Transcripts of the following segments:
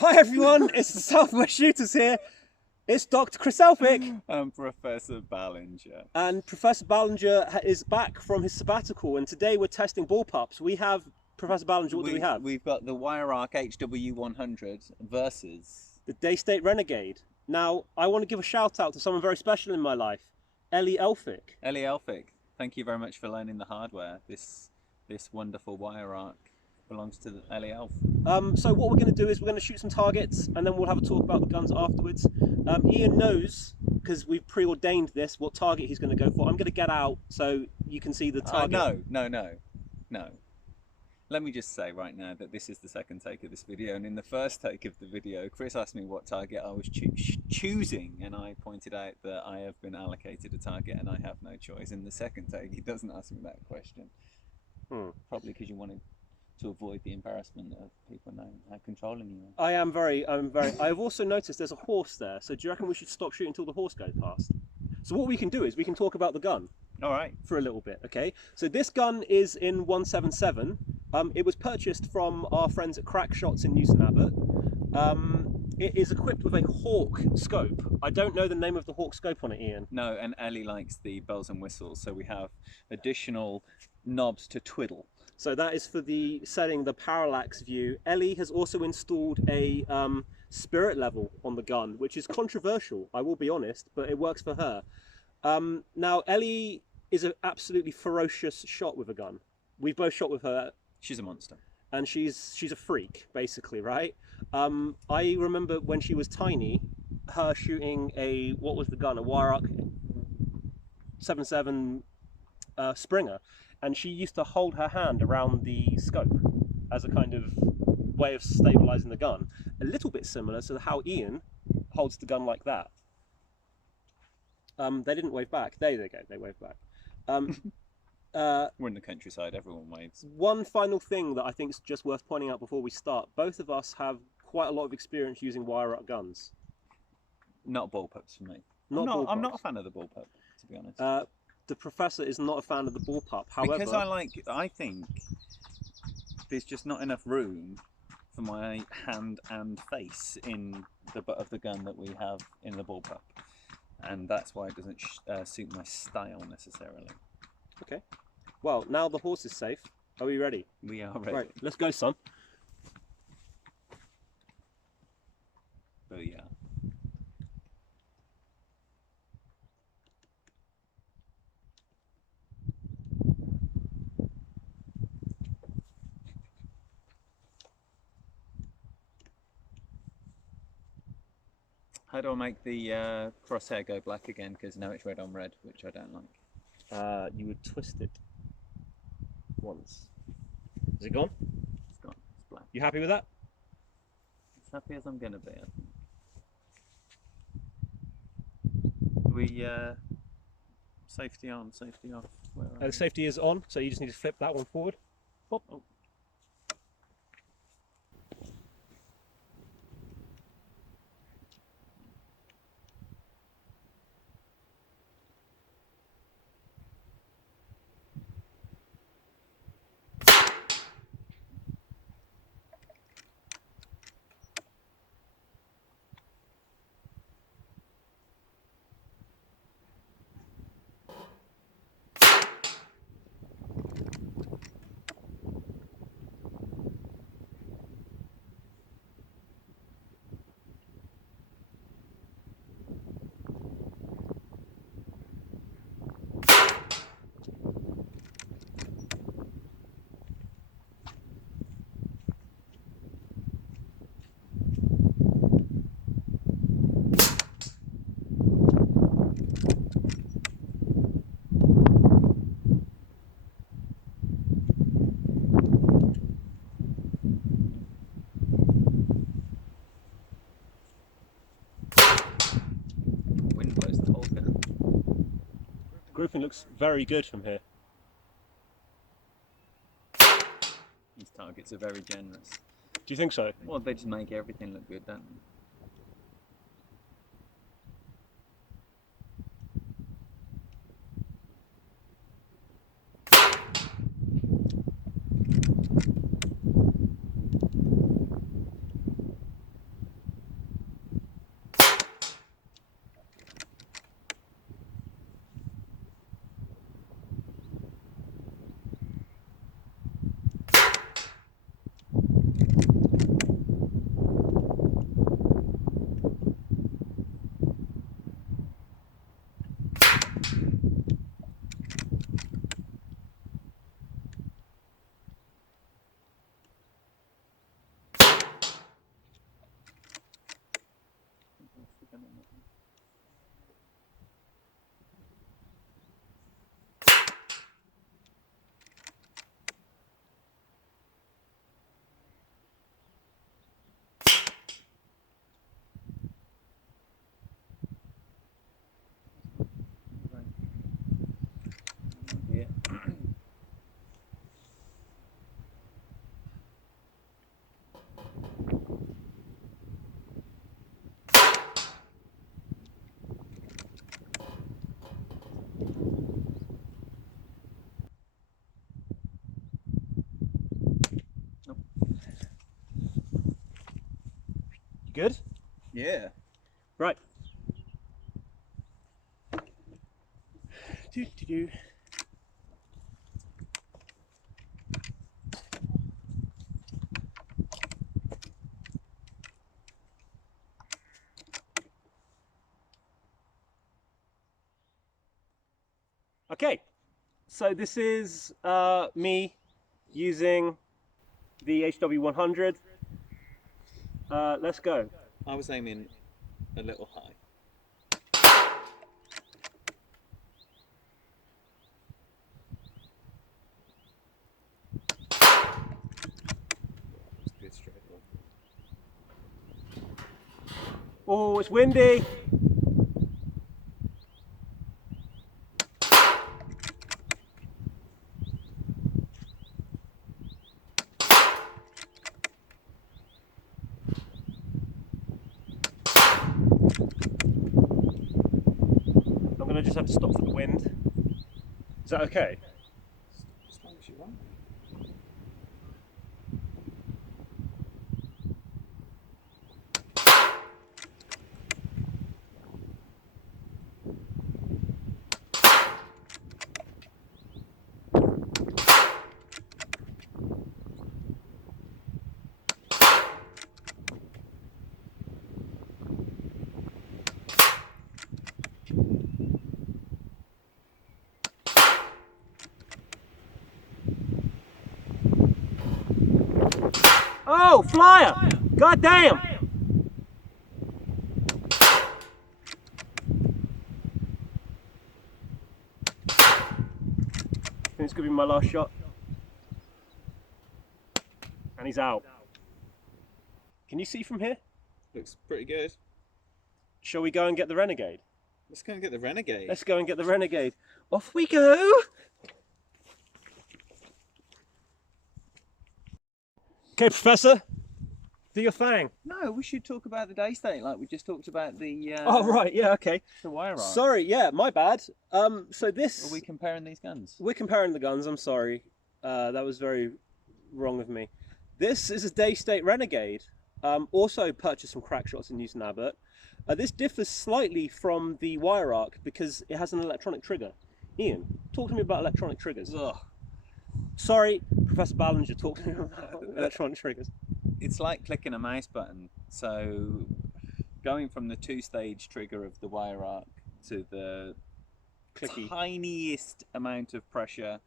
Hi everyone, it's the Southwest Shooters here. It's Dr. Chris Elphick. I'm Professor Ballinger. And Professor Ballinger is back from his sabbatical, and today we're testing ball pups. We have, Professor Ballinger, what do we have? We've got the Weihrauch HW100 versus the Daystate Renegade. Now, I want to give a shout out to someone very special in my life, Ellie Elphick. Ellie Elphick. Thank you very much for loaning the hardware. This wonderful Weihrauch belongs to Ellie Elf. So what we're going to do is we're going to shoot some targets, and then we'll have a talk about the guns afterwards. Ian knows, because we've preordained this, what target he's going to go for. I'm going to get out so you can see the target. No. Let me just say right now that this is the second take of this video, and in the first take of the video, Chris asked me what target I was choosing, and I pointed out that I have been allocated a target and I have no choice. In the second take, he doesn't ask me that question. Probably because you wanted to avoid the embarrassment of people knowing how controlling you are. I'm very. I've also noticed there's a horse there, so do you reckon we should stop shooting until the horse goes past? So what we can do is we can talk about the gun. All right. For a little bit, okay? So this gun is in 177. It was purchased from our friends at Crackshots in Newton Abbot. It is equipped with a Hawk scope. I don't know the name of the Hawk scope on it, Ian. No, and Ellie likes the bells and whistles, so we have additional knobs to twiddle. So that is for setting the parallax view. Ellie has also installed a spirit level on the gun, which is controversial, I will be honest, but it works for her. Now, Ellie is an absolutely ferocious shot with a gun. We've both shot with her. She's a monster. And she's a freak, basically, right? I remember when she was tiny, her shooting what was the gun? A Weihrauch 77 Springer. And she used to hold her hand around the scope as a kind of way of stabilizing the gun. A little bit similar to how Ian holds the gun like that. They didn't wave back. There they go, they waved back. We're in the countryside, everyone waves. One final thing that I think is just worth pointing out before we start. Both of us have quite a lot of experience using Weihrauch guns. Not ball pups for me. I'm not a fan of the ball pup, to be honest. The Professor is not a fan of the ball pup. However, because I think there's just not enough room for my hand and face in the butt of the gun that we have in the ball pup. And that's why it doesn't suit my style necessarily. Okay. Well, now the horse is safe. Are we ready? We are ready. Right, let's go, son. Oh yeah. How do I make the crosshair go black again? Because now it's red on red, which I don't like. You would twist it once. Is it gone? It's gone. It's black. You happy with that? As happy as I'm going to be, I think. We safety on, safety off. The safety is on, so you just need to flip that one forward. Pop. Oh. Grouping looks very good from here. These targets are very generous. Do you think so? Well, they just make everything look good, don't they? Good? Yeah. Right. Do. Okay, so this is me using the HW100. Let's go. I was aiming a little high. That's good straight away. Oh, it's windy. I'm going to just have to stop for the wind. Is that okay? As long as you want. Oh, flyer! God damn! I think it's going to be my last shot. And he's out. Can you see from here? Looks pretty good. Shall we go and get the Renegade? Let's go and get the Renegade. Let's go and get the Renegade. Off we go! Okay, Professor, do your thing. No, we should talk about the Daystate like we just talked about the. Oh right, yeah, okay. The Weihrauch. Sorry, yeah, my bad. So this. Are we comparing these guns? We're comparing the guns. I'm sorry, that was very wrong of me. This is a Daystate Renegade, also purchased from Crackshots in Newton Abbot. This differs slightly from the Weihrauch because it has an electronic trigger. Ian, talk to me about electronic triggers. Ugh. Sorry, Professor Ballinger, talk to me about electronic triggers. It's like clicking a mouse button. So going from the two-stage trigger of the Weihrauch to the Clicky. tiniest amount of pressure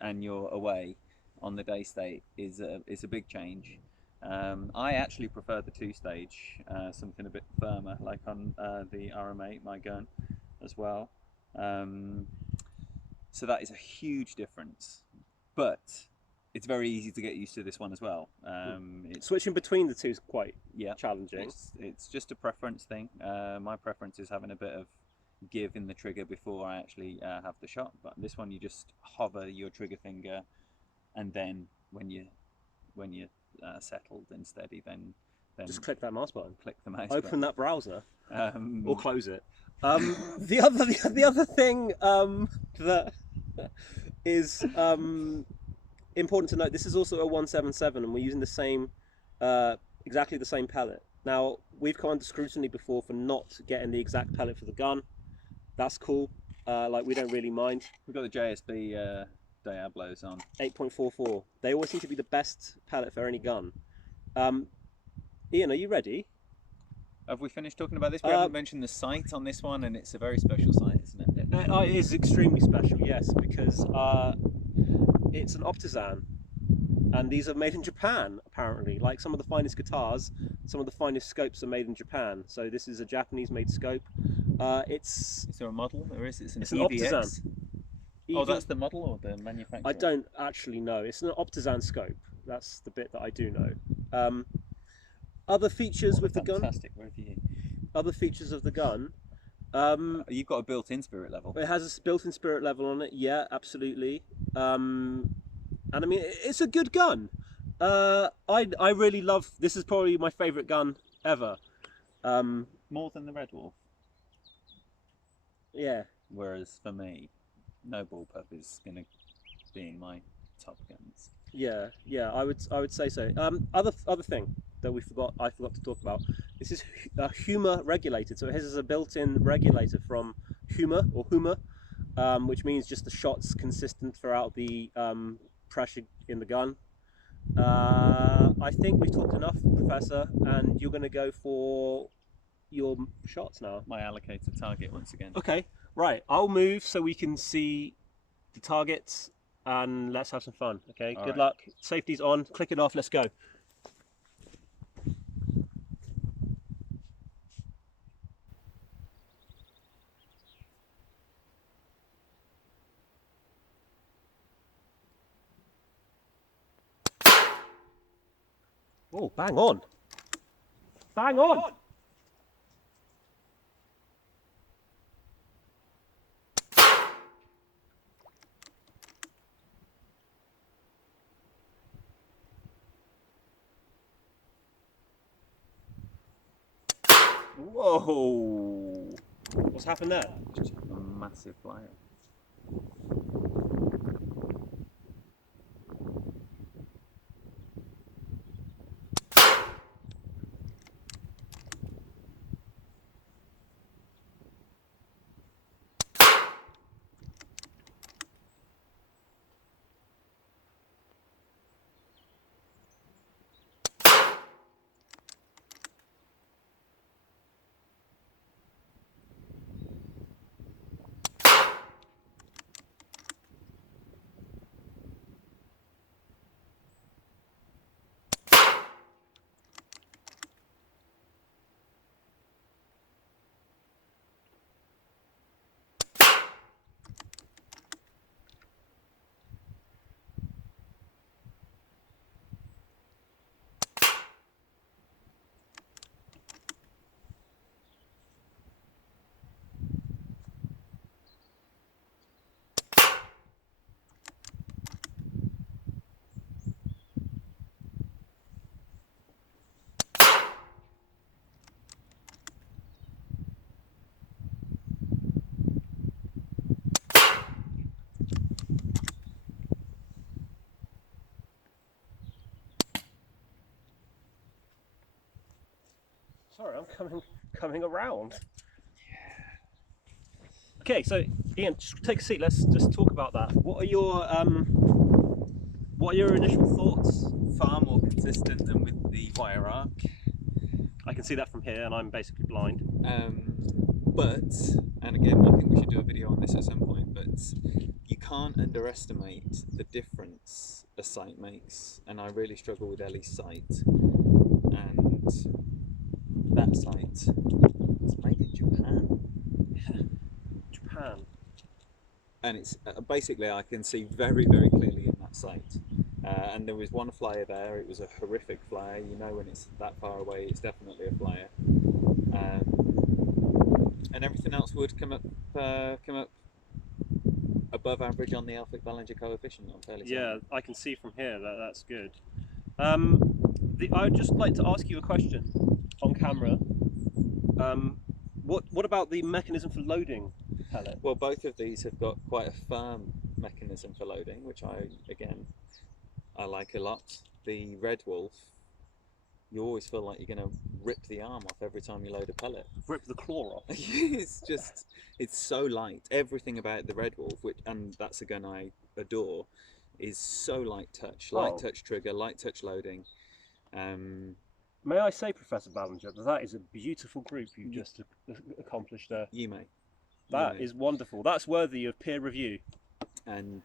and you're away on the Daystate is a big change. I actually prefer the two-stage, something a bit firmer, like on the RM8, my gun, as well. So that is a huge difference, but it's very easy to get used to this one as well. Switching between the two is quite challenging. It's just a preference thing. My preference is having a bit of give in the trigger before I actually have the shot, but this one you just hover your trigger finger, and then when you're settled and steady, then just click that mouse button. Click the mouse. Open button. that browser, or close it. The other thing that is important to note: this is also a 177, and we're using the same, exactly the same pellet. Now we've come under scrutiny before for not getting the exact pellet for the gun. That's cool. Like we don't really mind. We've got the JSB Diablos on 8.44. They always seem to be the best pellet for any gun. Ian, are you ready? Have we finished talking about this? We haven't mentioned the sight on this one, and it's a very special sight, isn't it? It is extremely special, yes, because it's an Optizan, and these are made in Japan, apparently. Like some of the finest guitars, some of the finest scopes are made in Japan. So this is a Japanese-made scope. Is there a model? There is. It's an Optizan. Oh, that's the model or the manufacturer? I don't actually know. It's an Optizan scope. That's the bit that I do know. Other features with the gun. Fantastic review. Other features of the gun. You've got a built-in spirit level. It has a built-in spirit level on it. Yeah, absolutely. And I mean, it's a good gun. I really love. This is probably my favourite gun ever. More than the Red Wolf. Yeah. Whereas for me, no bullpup is going to be in my top guns. Yeah, I would say so. Other thing factor I forgot to talk about. This is humor regulated, so it has a built-in regulator from humor, which means just the shot's consistent throughout the pressure in the gun. I think we've talked enough, Professor, and you're going to go for your shots now. My allocated target once again. Okay, right. I'll move so we can see the targets, and let's have some fun. Okay, All good right. luck. Safety's on. Click it off. Let's go. Oh, bang on. Bang on. Whoa. What's happened there? Just a massive flyer. Sorry, I'm coming around. Okay, so Ian, just take a seat. Let's just talk about that. What are your initial thoughts? Far more consistent than with the Weihrauch. I can see that from here, and I'm basically blind. But, and again, I think we should do a video on this at some point, but you can't underestimate the difference a sight makes, and I really struggle with Ellie's sight, and that sight is made in Japan. Japan. And it's basically, I can see very, very clearly in that sight. And there was one flyer there. It was a horrific flyer. You know, when it's that far away, it's definitely a flyer. And everything else would come up above average on the Alphic Ballinger coefficient. I'm fairly certain. Yeah, I can see from here that that's good. I'd just like to ask you a question on camera. What about the mechanism for loading the pellet? Well, both of these have got quite a firm mechanism for loading, which I like a lot. The Red Wolf, you always feel like you're going to rip the arm off every time you load a pellet. Rip the claw off. It's so light. Everything about the Red Wolf, and that's a gun I adore, is so light touch. Light touch trigger, light touch loading. May I say, Professor Ballinger, that is a beautiful group you've just accomplished there. You may. That is wonderful. That's worthy of peer review. And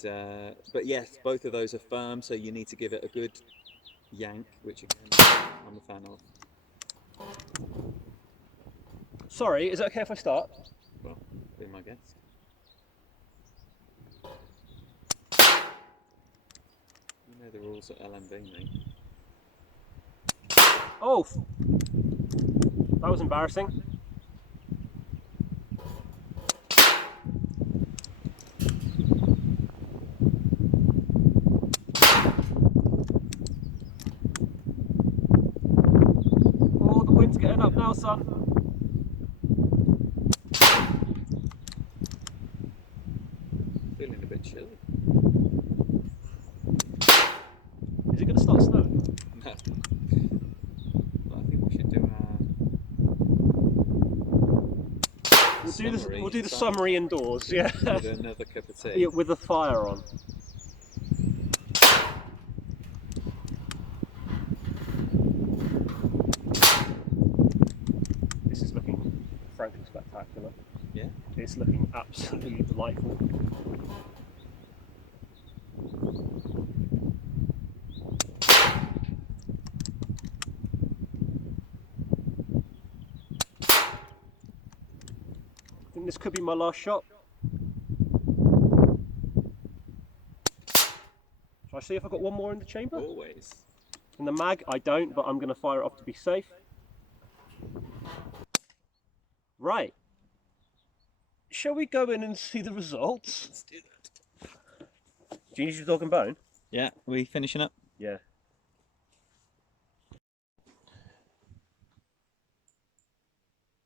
but yes, both of those are firm, so you need to give it a good yank, which again I'm a fan of. Sorry, is it okay if I start? Well, be my guest. You know the rules at LMB, mate. Oh, that was embarrassing. Oh, the wind's getting up now, son. Feeling a bit chilly. Is it going to start snowing? No. we'll do the summary indoors. Yeah. With another cup of tea. Yeah, with the fire on. This is looking frankly spectacular. Yeah. It's looking absolutely delightful. I think this could be my last shot. Shall I see if I've got one more in the chamber? Always. In the mag, I don't, but I'm going to fire it off to be safe. Right. Shall we go in and see the results? Let's do that. Do you need your dog and bone? Yeah, we finishing up? Yeah.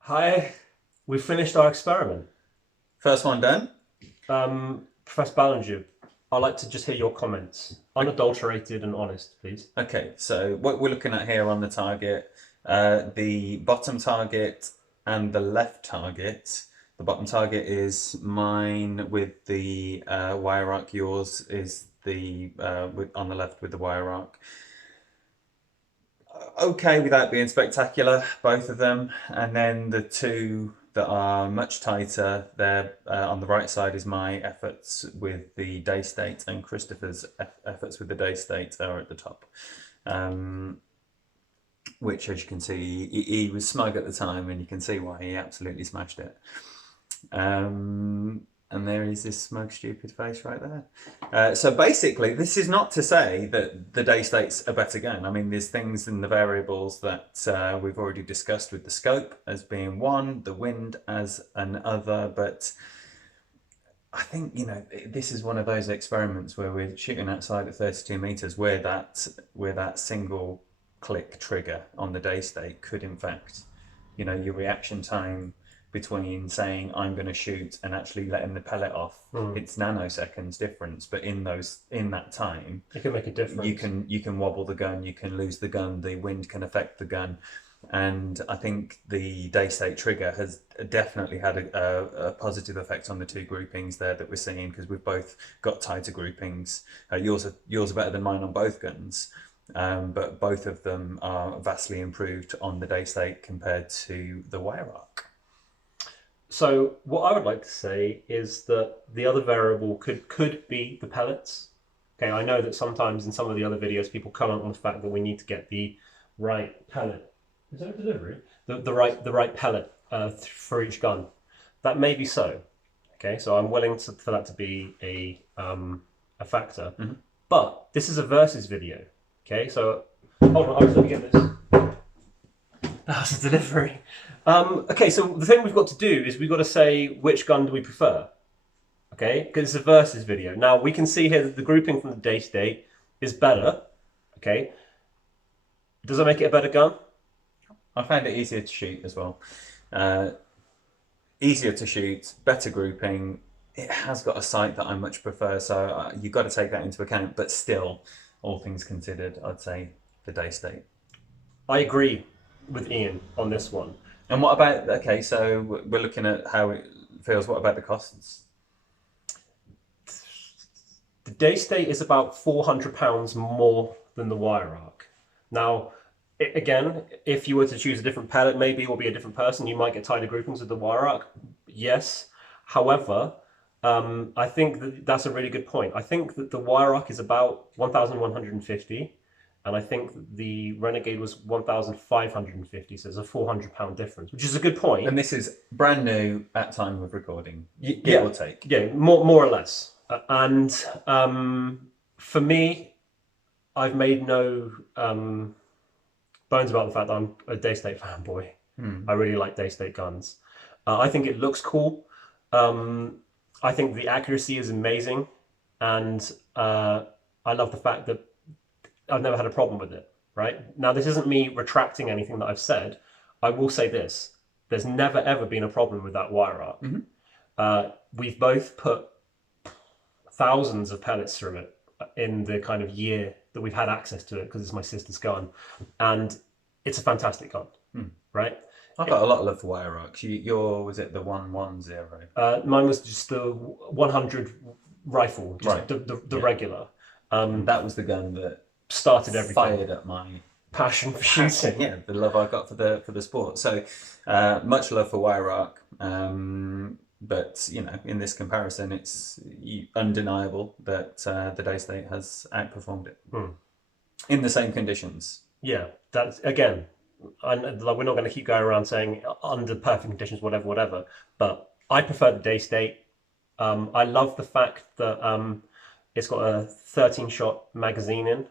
Hi, we've finished our experiment. First one done. Professor Ballinger, I'd like to just hear your comments. Unadulterated and honest, please. Okay, so what we're looking at here on the target, the bottom target and the left target. The bottom target is mine with the Weihrauch. Yours is the on the left with the Weihrauch. Okay, without being spectacular, both of them. And then the two that are much tighter, there on the right side is my efforts with the Daystate, and Christopher's efforts with the Daystate are at the top. Which, as you can see, he was smug at the time, and you can see why. He absolutely smashed it. And there is this smug, stupid face right there. So basically, this is not to say that the Daystate's a better gun. I mean, there's things in the variables that we've already discussed with the scope as being one, the wind as another, but I think, you know, this is one of those experiments where we're shooting outside at 32 meters where that single click trigger on the Daystate could, in fact, you know, your reaction time between saying I'm going to shoot and actually letting the pellet off, it's nanoseconds difference, but in that time it can make a difference. You can wobble the gun, you can lose the gun, the wind can affect the gun, and I think the Daystate trigger has definitely had a positive effect on the two groupings there that we're seeing, because we've both got tighter groupings. Yours are better than mine on both guns, but both of them are vastly improved on the Daystate compared to the Weihrauch. So what I would like to say is that the other variable could be the pellets. Okay, I know that sometimes in some of the other videos people comment on the fact that we need to get the right pellet. Is that a delivery? The right pellet for each gun. That may be so. Okay, so I'm willing for that to be a factor. Mm-hmm. But this is a versus video. Okay, so hold on, I'll just let me get this. That's a delivery. Okay, so the thing we've got to do is we've got to say which gun do we prefer. Okay, because it's a versus video. Now we can see here that the grouping from the Daystate is better. Okay, does that make it a better gun? I found it easier to shoot as well. Easier to shoot, better grouping. It has got a sight that I much prefer, so you've got to take that into account. But still, all things considered, I'd say the Daystate. I agree with Ian on this one. And what about, okay, so we're looking at how it feels. What about the costs? The Daystate is about £400 more than the Weihrauch. Now, again, if you were to choose a different pellet, maybe it will be a different person. You might get tighter groupings with the Weihrauch. Yes. However, I think that's a really good point. I think that the Weihrauch is about 1,150. And I think the Renegade was 1,550, so there's a £400 difference, which is a good point. And this is brand new at time of recording, give or take. Yeah, more or less. And for me, I've made no bones about the fact that I'm a Daystate fanboy. I really like Daystate guns. I think it looks cool. I think the accuracy is amazing, and I love the fact that I've never had a problem with it, right? Now, this isn't me retracting anything that I've said. I will say this. There's never, ever been a problem with that Weihrauch. Mm-hmm. We've both put thousands of pellets through it in the kind of year that we've had access to it, because it's my sister's gun. And it's a fantastic gun, right? I've got a lot of love for Weihrauch. Your was it the 110? Mine was just the 100 rifle, just Right. the regular. That was the gun that Started everything. fired up my Passion for shooting. yeah, the love I got for the sport. So much love for Weihrauch. But you know, in this comparison, it's undeniable that the Daystate has outperformed it in the same conditions. Yeah, that's again. Like, we're not going to keep going around saying under perfect conditions, whatever. But I prefer the Daystate. I love the fact that it's got a 13-shot magazine in,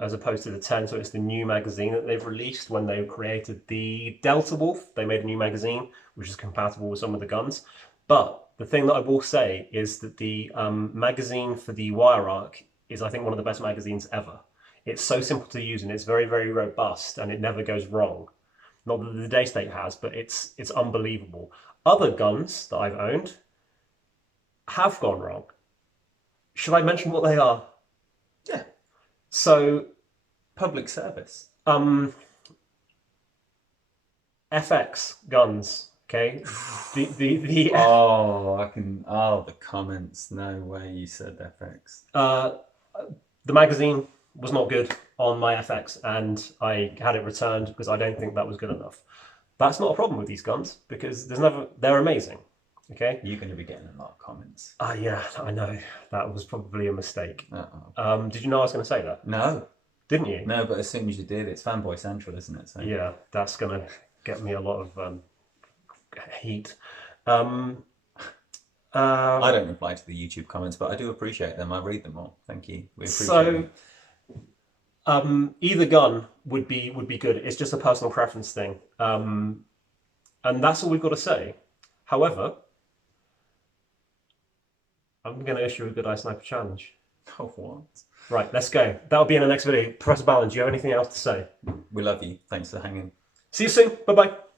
as opposed to the 10. So it's the new magazine that they've released when they created the Delta Wolf. They made a new magazine which is compatible with some of the guns. But the thing that I will say is that the magazine for the Weihrauch is, I think, one of the best magazines ever. It's so simple to use and it's very, very robust and it never goes wrong. Not that the Daystate has, but it's unbelievable. Other guns that I've owned have gone wrong. Should I mention what they are? Yeah. So, Public service. FX guns. Okay. The the comments. No way you said FX. The magazine was not good on my FX and I had it returned because I don't think that was good enough. That's not a problem with these guns because they're amazing. Okay. You're going to be getting a lot of comments. Yeah, I know. That was probably a mistake. Uh-oh. Did you know I was going to say that? No. Didn't you? No, but as soon as you did, it's Fanboy Central, isn't it? So. Yeah, that's going to get me a lot of heat. I don't reply to the YouTube comments, but I do appreciate them. I read them all. Thank you. We appreciate them. Either gun would be good. It's just a personal preference thing. And that's all we've got to say. However, I'm going to issue a Good Eye Sniper challenge. Oh, what? Right, let's go. That'll be in the next video. Professor Ballin, do you have anything else to say? We love you. Thanks for hanging. See you soon. Bye-bye.